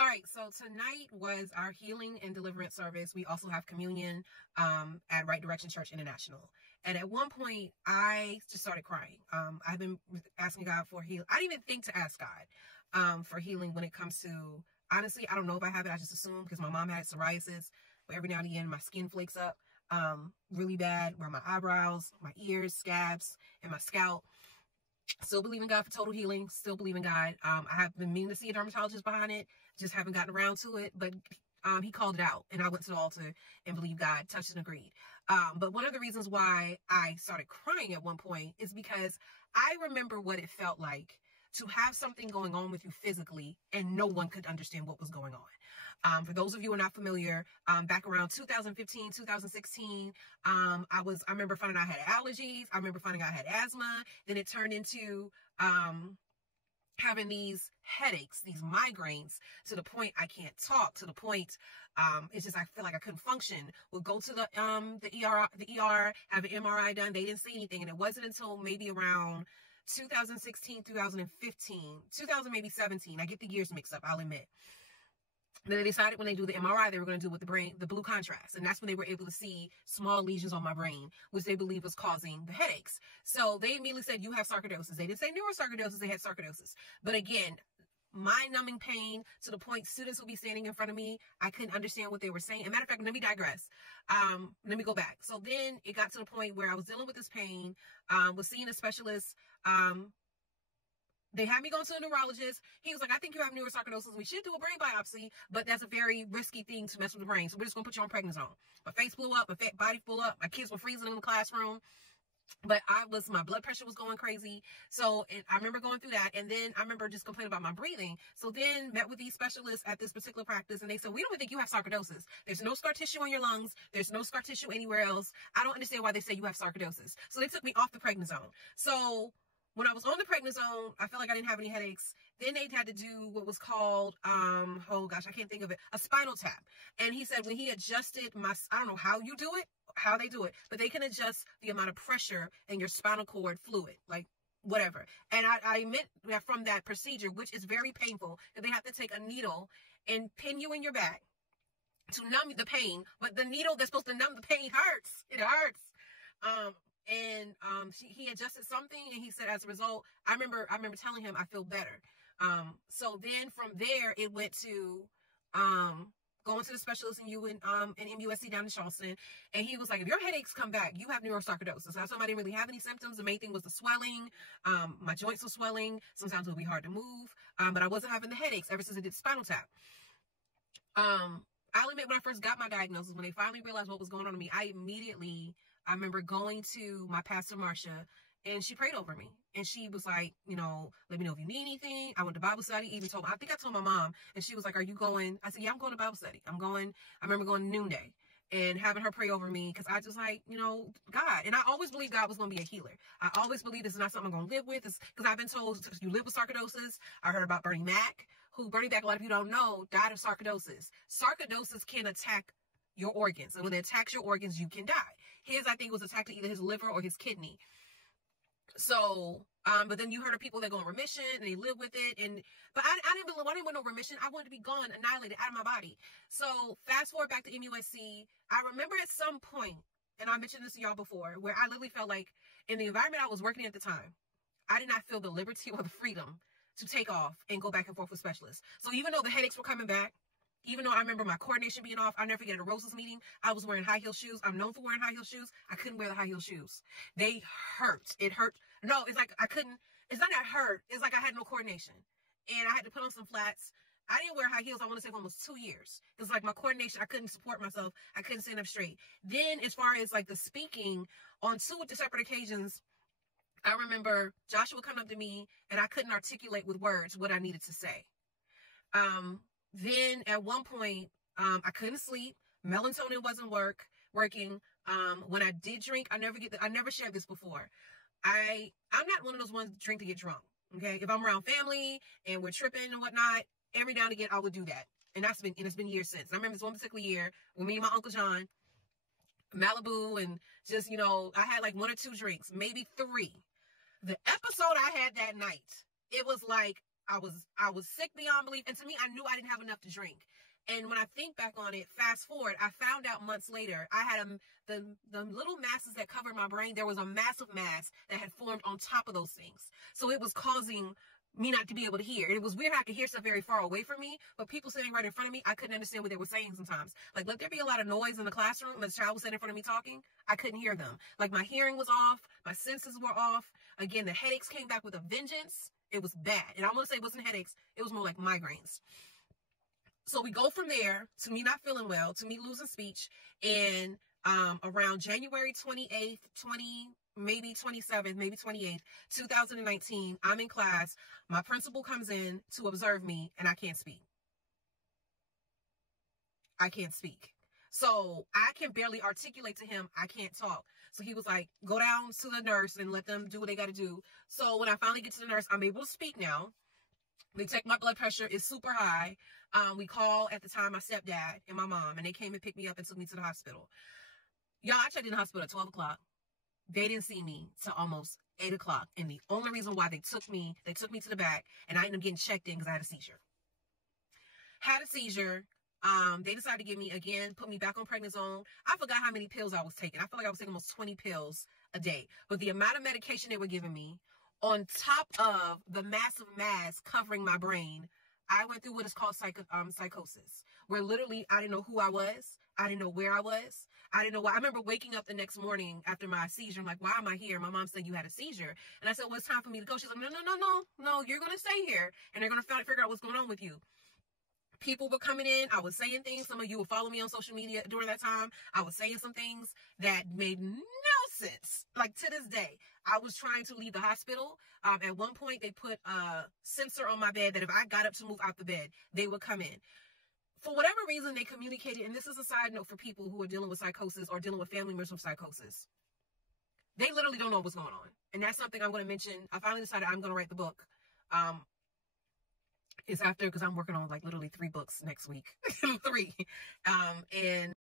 All right, so tonight was our healing and deliverance service. We also have communion at Right Direction Church International. And at one point, I just started crying. I've been asking God for healing. I didn't even think to ask God for healing when it comes to, honestly, I don't know if I have it. I just assume because my mom had psoriasis. But every now and again, my skin flakes up really bad, where my eyebrows, my ears, scabs, and my scalp. Still believe in God for total healing. Still believe in God. I have been meaning to see a dermatologist behind it. Just haven't gotten around to it. But he called it out. And I went to the altar and believed God, touched and agreed. But one of the reasons why I started crying at one point is because I remember what it felt like to have something going on with you physically and no one could understand what was going on. For those of you who are not familiar, back around 2015, 2016, I remember finding out I had allergies. I remember finding out I had asthma. Then it turned into having these headaches, these migraines, to the point I can't talk, to the point it's just I feel like I couldn't function. We'll go to the ER, have an MRI done. They didn't see anything. And it wasn't until maybe around 2016, 2015, 2017. I get the years mixed up, I'll admit. Then they decided when they do the MRI, they were going to do with the brain, the blue contrast. And that's when they were able to see small lesions on my brain, which they believe was causing the headaches. So they immediately said, you have sarcoidosis. They didn't say neurosarcoidosis, they had sarcoidosis. But again, mind-numbing pain to the point students would be standing in front of me. I couldn't understand what they were saying. As a matter of fact, let me digress. Let me go back. So then it got to the point where I was dealing with this pain, was seeing a specialist. They had me go to a neurologist. He was like, I think you have neurosarcoidosis. We should do a brain biopsy, but that's a very risky thing to mess with the brain. So we're just going to put you on prednisone. My face blew up. My body blew up. My kids were freezing in the classroom. But my blood pressure was going crazy. So I remember going through that. And then I remember just complaining about my breathing. So then met with these specialists at this particular practice. And they said, we don't think you have sarcoidosis. There's no scar tissue on your lungs. There's no scar tissue anywhere else. I don't understand why they say you have sarcoidosis. So they took me off the prednisone. So when I was on the prednisone, I felt like I didn't have any headaches. Then they had to do what was called, oh gosh, I can't think of it, a spinal tap. And he said when he adjusted I don't know how you do it, how they do it, but they can adjust the amount of pressure in your spinal cord fluid, like whatever. And I admit that from that procedure, which is very painful, that they have to take a needle and pin you in your back to numb the pain. But the needle that's supposed to numb the pain hurts. It hurts. He adjusted something, and he said as a result, I remember telling him I feel better. So then from there it went to going to the specialist in MUSC down in Charleston, and he was like, if your headaches come back, you have neurosarcoidosis. I told him I didn't really have any symptoms. The main thing was the swelling. My joints were swelling. Sometimes it would be hard to move, but I wasn't having the headaches ever since I did spinal tap. I'll admit, when I first got my diagnosis, when they finally realized what was going on to me, I remember going to my pastor, Marcia, and she prayed over me. And she was like, let me know if you need anything. I went to Bible study, I think I told my mom, and she was like, are you going? I said, yeah, I'm going to Bible study. I remember going to noonday and having her pray over me, because I just like, God. And I always believed God was going to be a healer. I always believed this is not something I'm going to live with. Because I've been told you live with sarcoidosis. I heard about Bernie Mac, a lot of you don't know, died of sarcoidosis. Sarcoidosis can attack your organs. And when it attacks your organs, you can die. His, I think, was attacked to either his liver or his kidney. So, but then you heard of people that go in remission and they live with it. But I didn't want no remission. I wanted to be gone, annihilated out of my body. So fast forward back to MUSC. I remember at some point, and I mentioned this to y'all before, where I literally felt like in the environment I was working at the time, I did not feel the liberty or the freedom to take off and go back and forth with specialists. So even though the headaches were coming back, even though I remember my coordination being off, I'll never forget at a Rosa's meeting, I was wearing high heel shoes. I'm known for wearing high heel shoes. I couldn't wear the high heel shoes. They hurt. It hurt. No, it's like it's not that hurt. It's like I had no coordination. And I had to put on some flats. I didn't wear high heels, I want to say, for almost 2 years. It was like my coordination, I couldn't support myself. I couldn't stand up straight. Then as far as like the speaking, on 2 separate occasions, I remember Joshua coming up to me and I couldn't articulate with words what I needed to say. Then at one point, I couldn't sleep. Melatonin wasn't working. When I did drink, I never shared this before. I'm not one of those ones that drink to get drunk. Okay. If I'm around family and we're tripping and whatnot, every now and again, I would do that. And it's been years since. I remember this one particular year when me and my Uncle John, Malibu, and just, I had like 1 or 2 drinks, maybe 3. The episode I had that night, it was like, I was sick beyond belief. And to me, I knew I didn't have enough to drink. And when I think back on it, fast forward, I found out months later, I had the little masses that covered my brain. There was a massive mass that had formed on top of those things. So it was causing me not to be able to hear. It was weird how I could hear stuff very far away from me, but people sitting right in front of me, I couldn't understand what they were saying sometimes. Like, let there be a lot of noise in the classroom, and the child was sitting in front of me talking, I couldn't hear them. Like, my hearing was off, my senses were off. Again, the headaches came back with a vengeance. It was bad. And I want to say it wasn't headaches, it was more like migraines. So we go from there to me not feeling well, to me losing speech, and around January 28th, maybe 27th, maybe 28th, 2019, I'm in class. My principal comes in to observe me, and I can't speak. I can't speak. So I can barely articulate to him, I can't talk. So he was like, go down to the nurse and let them do what they got to do. So when I finally get to the nurse, I'm able to speak now. They check my blood pressure. It's super high. We call at the time my stepdad and my mom, and they came and picked me up and took me to the hospital. Y'all, I checked in the hospital at 12 o'clock. They didn't see me till almost 8 o'clock. And the only reason why they took me to the back, and I ended up getting checked in because I had a seizure. Had a seizure. They decided to give me, again, put me back on prednisone. I forgot how many pills I was taking. I feel like I was taking almost 20 pills a day. But the amount of medication they were giving me, on top of the massive mass covering my brain, I went through what is called psychosis, where literally I didn't know who I was. I didn't know where I was. I didn't know why. I remember waking up the next morning after my seizure. I'm like, why am I here? My mom said you had a seizure. And I said, well, it's time for me to go. She's like, no, you're going to stay here. And they're going to figure out what's going on with you. People were coming in. I was saying things. Some of you will follow me on social media during that time. I was saying some things that made no sense. Like, to this day, I was trying to leave the hospital. At one point, they put a sensor on my bed that if I got up to move out the bed, they would come in. For whatever reason, they communicated, and this is a side note for people who are dealing with psychosis or dealing with family members with psychosis. They literally don't know what's going on. And that's something I'm going to mention. I finally decided I'm going to write the book. It's after, because I'm working on like literally 3 books next week. 3. And